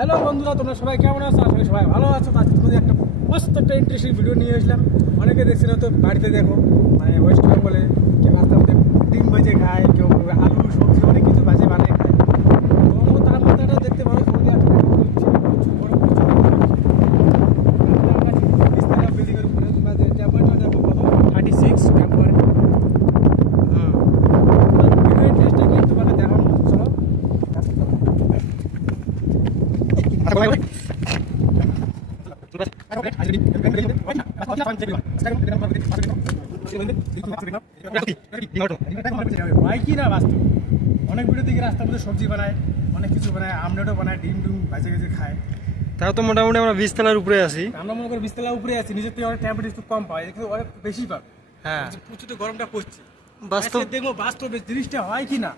Hello বন্ধুরা, তোমরা সবাই কেমন আছো? আসলে সবাই ভালো আছো। আজকে তোমাদের একটা মস্ত একটা ইন্টারেস্টিং ভিডিও নিয়ে আসলাম। অনেকে দেখছি না তো বাড়িতে দেখো, মানে ওয়েস্ট বেঙ্গলে কেউ রাস্তার মধ্যে ডিম ভাজে খায়, কেউ আলু সবজি অনেক কিছু ভাজে বানিয়ে খায়। তো তার মধ্যে একটা দেখতে ভালো বিল্ডিংয়ের উপরে টেম্পারেচার দেখো কত 36 টেম্পারেচার। তোমাকে দেখানো চলো। অনেক ভিডিও দেখি রাস্তার মধ্যে সবজি বানায়, অনেক কিছু বানায়, আমলেটও বানায়, ডিম ডিম ভাজে ভেজে খায়। তাও তো মোটামুটি আমরা 20 তলার উপরে আছি। আমরা মনে করি 20 তলার উপরে আছি, নিজের থেকে অনেক টেম্পারেচার একটু কম পাই, কিন্তু অনেক বেশি পাবে। হ্যাঁ, প্রচুর তো গরমটা পড়ছে। বাস্তব দেখবো বাস্তবে জিনিসটা হয় কি না,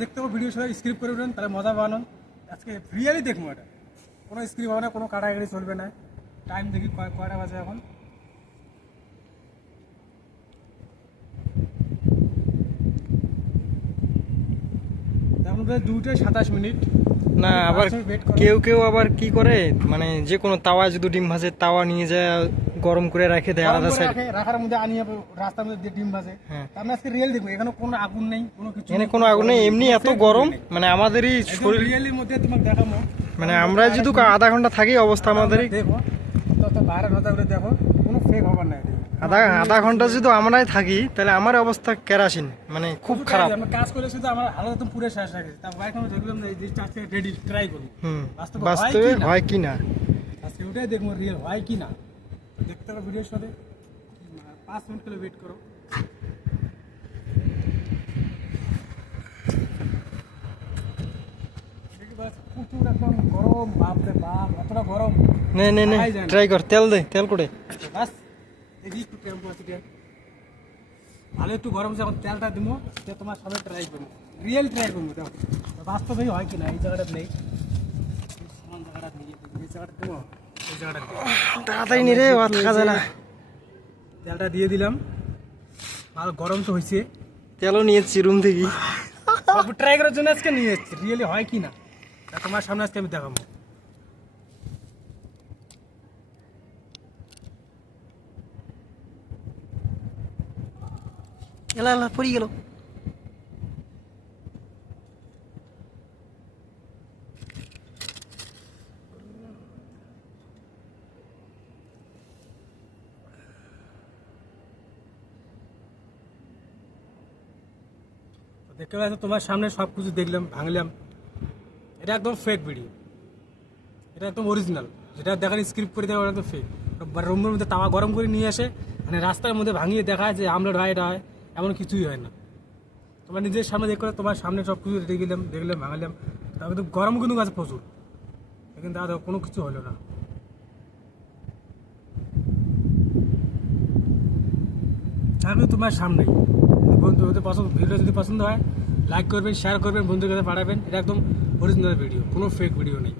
দেখতে হবে। ভিডিও সবাই স্ক্রিপ্ট করে দেবেন, তাহলে মজা বানান। আজকে রিয়েলি দেখবো এটা, কোনো স্ক্রিপ্ট হবে না, কোনো কাটাকাটি চলবে না। টাইম দেখি কয়টা বাজে এখন। এখন 2:27। না, আবার কেউ কেউ আবার কি করে, মানে যে কোনো তাওয়া যদি ডিম ভাজে, তাওয়া নিয়ে যায় গরম করে রেখে দেয় আলাদা সাইড, রাখার মধ্যে আনিয়ে রাস্তার মধ্যে ডিম ভাজে। হ্যাঁ, আমি আজকে রিয়েল দেখবো, এখানে কোনো আগুন নেই, কোনো কিছু এখানে কোনো আগুন নেই, এমনি এত গরম, মানে আমাদেরই শরীর, রিয়েলির মধ্যে তোমাকে দেখাবো। মানে আমরা যদি আধা ঘন্টা থাকি অবস্থা আমাদেরই। দেখো তো বাইরে নজর করে দেখো, কোনো ফেক হবার নাই। আধা ঘন্টা যদি আমরাই থাকি তাহলে আমার অবস্থা কেরাসিন, মানে খুব খারাপ। আমরা কাজ করে শুধু আমার হালত একদম পুরো শেষ হয়ে গেছে। তার বাইরে আমরা দেখলাম যে এই চারটে রেডি ট্রাই করবো, বাস্তবে হয় কি না। আজকে ওটাই দেখবো রিয়েল হয় কি না। দেখতে হবে ভিডিওর সাথে। 5 মিনিট করে ওয়েট করো। প্রচুর এখন গরম, বাপরে বাপ, এতটা গরম। নে নে নে, ট্রাই কর, তেল দে, তেল করে বাস দেখি একটু টেম্পারেচার ভালো, একটু গরম যখন তেলটা দিব, তোমার সবাই ট্রাই করবো, রিয়েল ট্রাই করবো। দেখো বাস্তবেই হয় কি না। এই জায়গাটা নেই, সমান জায়গাটা নিয়ে এই জায়গাটা দেবো, এই জায়গাটা তাড়াতাড়ি নিরে থাকা যায় না। তেলটা দিয়ে দিলাম, ভালো গরম তো হয়েছে। তেলও নিয়েছি রুম থেকে, ট্রাই করার জন্য আজকে নিয়ে এসেছি, রিয়েলি হয় কি না তোমার সামনে আজকে আমি দেখাবো। এলা এলা পড়ে গেল। দেখতে পাচ্ছ তোমার সামনে সব কিছু দেখলাম, ভাঙলাম। এটা একদম ফেক ভিডিও, এটা একদম অরিজিনাল। যেটা দেখার স্ক্রিপ্ট করে দেওয়া ওটা তো ফেক। রুমের মধ্যে তাওয়া গরম করে নিয়ে আসে, মানে রাস্তার মধ্যে ভাঙিয়ে দেখায় যে আমলেট হয়, এটা হয়, এমন কিছুই হয় না। তোমার নিজের সামনে দেখলে, তোমার সামনে সব কিছু দেখলাম ভাঙলাম, তাও কিন্তু গরম কিন্তু আছে প্রচুর, কিন্তু তাদের কোনো কিছু হলো না। থাকবে তোমার সামনেই। বন্ধু যদি পছন্দ, ভিডিও যদি পছন্দ হয় লাইক করবেন, শেয়ার করবেন, বন্ধুদের কাছে পাঠাবেন। এটা একদম অরিজিনাল ভিডিও, কোনো ফেক ভিডিও নেই।